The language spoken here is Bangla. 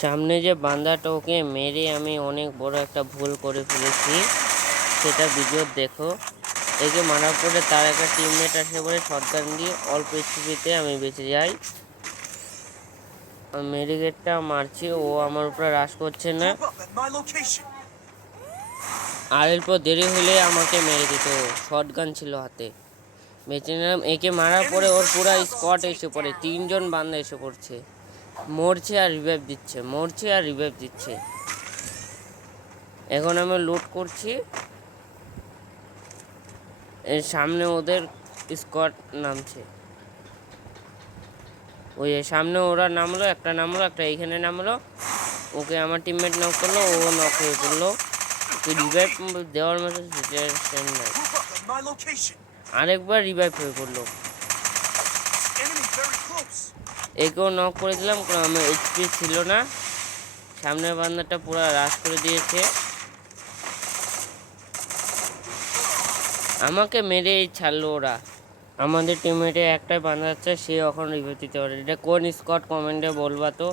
সামনে যে বান্দাটা ওকে মেরে আমি অনেক বড় একটা ভুল করে ফেলেছি, সেটা ভিডিও দেখো। একে মারার পরে তার একটা টিমমেট আসে পরে শটগান দিয়ে অল্প স্পিডে আমি বেঁচে যাই। মেডিকেটটা মারছি, ও আমার উপরে রাশ করছে না। আর এরপর দেরি হলে আমাকে মেরে দিত, শটগান ছিল হাতে। বেঁচে নিলাম। একে মারার পরে ওর পুরো স্কোয়াড এসে পড়ে, 3জন বান্দা এসে পড়ছে, মরছে আর রিভাইভ দিচ্ছে, মরছে আর রিভাইভ দিচ্ছে। এখন আমি লুট করছি। এর সামনে ওদের স্কোয়াড নামছে, ওই সামনে ওরা নামলো, একটা নামলো, একটা এইখানে নামলো। ওকে আমার টিমমেট নক করলো, ও নক হয়ে পড়লো। রিভাইভ দেওয়ার মতো সিচুয়েশন নাই, আরেকবার রিভাইভ হয়ে পড়লো। একেও নক করে দিলাম, কারণ আমার এইচপি ছিল না। সামনের বান্দাটা পুরো রাশ করে দিয়েছে, আমাকে মেরেই ছাড়লো ওরা। আমাদের টিমমেটে একটাই বান্দা আছে, সে এখন রিভাইভ দিতে পারে। এটা কোন স্কোয়াড কমেন্টে বলবা তো।